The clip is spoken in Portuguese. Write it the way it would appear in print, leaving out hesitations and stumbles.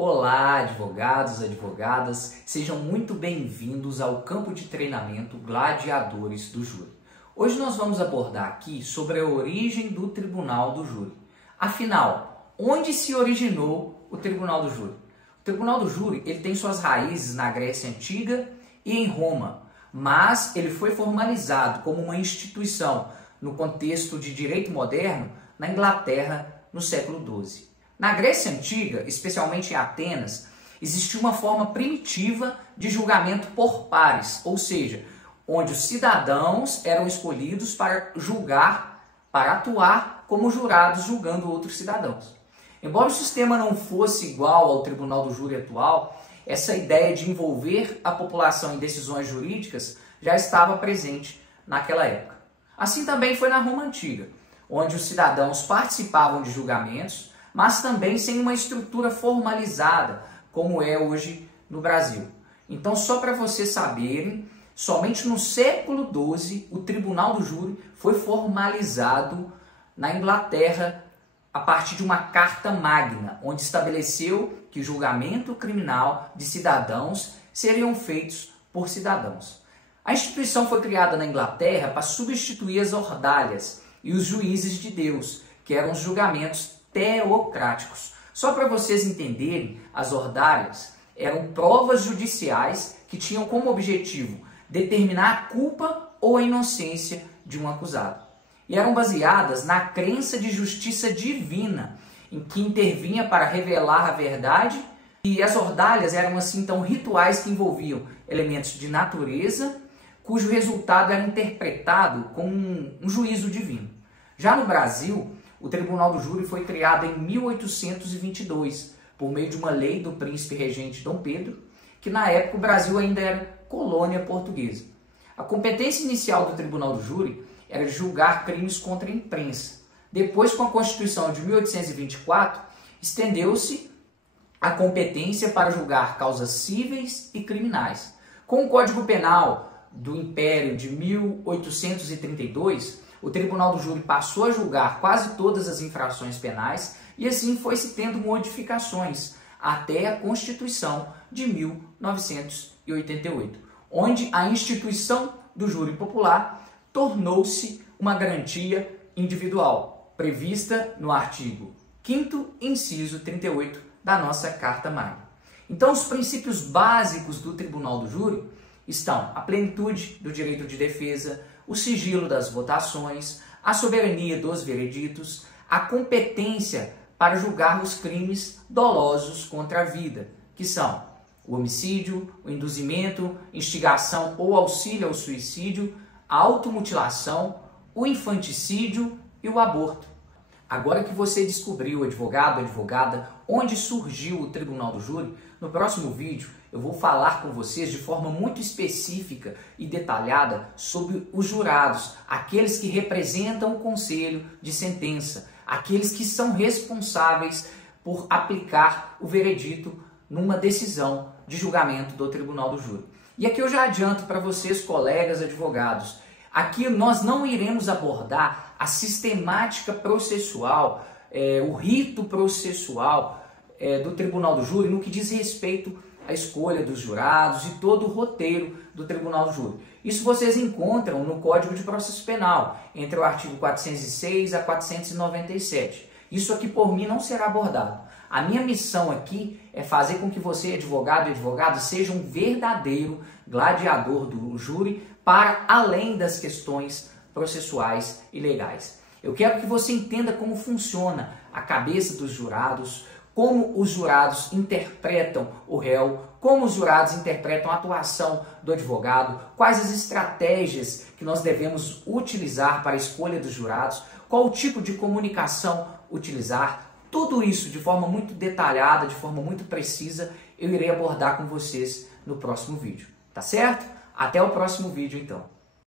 Olá, advogados, advogadas, sejam muito bem-vindos ao campo de treinamento Gladiadores do Júri. Hoje nós vamos abordar aqui sobre a origem do Tribunal do Júri. Afinal, onde se originou o Tribunal do Júri? O Tribunal do Júri ele tem suas raízes na Grécia Antiga e em Roma, mas ele foi formalizado como uma instituição no contexto de direito moderno na Inglaterra no século XII. Na Grécia Antiga, especialmente em Atenas, existia uma forma primitiva de julgamento por pares, ou seja, onde os cidadãos eram escolhidos para julgar, para atuar como jurados julgando outros cidadãos. Embora o sistema não fosse igual ao Tribunal do Júri atual, essa ideia de envolver a população em decisões jurídicas já estava presente naquela época. Assim também foi na Roma Antiga, onde os cidadãos participavam de julgamentos, mas também sem uma estrutura formalizada, como é hoje no Brasil. Então, só para vocês saberem, somente no século XII o Tribunal do Júri foi formalizado na Inglaterra a partir de uma Carta Magna, onde estabeleceu que o julgamento criminal de cidadãos seriam feitos por cidadãos. A instituição foi criada na Inglaterra para substituir as ordalhas e os juízes de Deus, que eram os julgamentos teocráticos. Só para vocês entenderem, as ordalhas eram provas judiciais que tinham como objetivo determinar a culpa ou a inocência de um acusado. E eram baseadas na crença de justiça divina, em que intervinha para revelar a verdade, e as ordalhas eram assim então rituais que envolviam elementos de natureza, cujo resultado era interpretado como um juízo divino. Já no Brasil, o Tribunal do Júri foi criado em 1822, por meio de uma lei do príncipe regente Dom Pedro, que na época o Brasil ainda era colônia portuguesa. A competência inicial do Tribunal do Júri era de julgar crimes contra a imprensa. Depois, com a Constituição de 1824, estendeu-se a competência para julgar causas cíveis e criminais. Com o Código Penal do Império de 1832, o Tribunal do Júri passou a julgar quase todas as infrações penais e assim foi-se tendo modificações até a Constituição de 1988, onde a instituição do júri popular tornou-se uma garantia individual, prevista no artigo 5º, inciso 38 da nossa Carta Magna. Então, os princípios básicos do Tribunal do Júri estão a plenitude do direito de defesa, o sigilo das votações, a soberania dos vereditos, a competência para julgar os crimes dolosos contra a vida, que são o homicídio, o induzimento, instigação ou auxílio ao suicídio, a automutilação, o infanticídio e o aborto. Agora que você descobriu, advogado, advogada, onde surgiu o Tribunal do Júri, no próximo vídeo eu vou falar com vocês de forma muito específica e detalhada sobre os jurados, aqueles que representam o conselho de sentença, aqueles que são responsáveis por aplicar o veredito numa decisão de julgamento do Tribunal do Júri. E aqui eu já adianto para vocês, colegas advogados, aqui nós não iremos abordar a sistemática processual, o rito processual do Tribunal do Júri no que diz respeito à escolha dos jurados e todo o roteiro do Tribunal do Júri. Isso vocês encontram no Código de Processo Penal, entre o artigo 406 a 497. Isso aqui por mim não será abordado. A minha missão aqui é fazer com que você, advogado e advogada, seja um verdadeiro gladiador do júri para além das questões processuais e legais. Eu quero que você entenda como funciona a cabeça dos jurados, como os jurados interpretam o réu, como os jurados interpretam a atuação do advogado, quais as estratégias que nós devemos utilizar para a escolha dos jurados, qual o tipo de comunicação utilizar. Tudo isso de forma muito detalhada, de forma muito precisa, eu irei abordar com vocês no próximo vídeo. Tá certo? Até o próximo vídeo, então.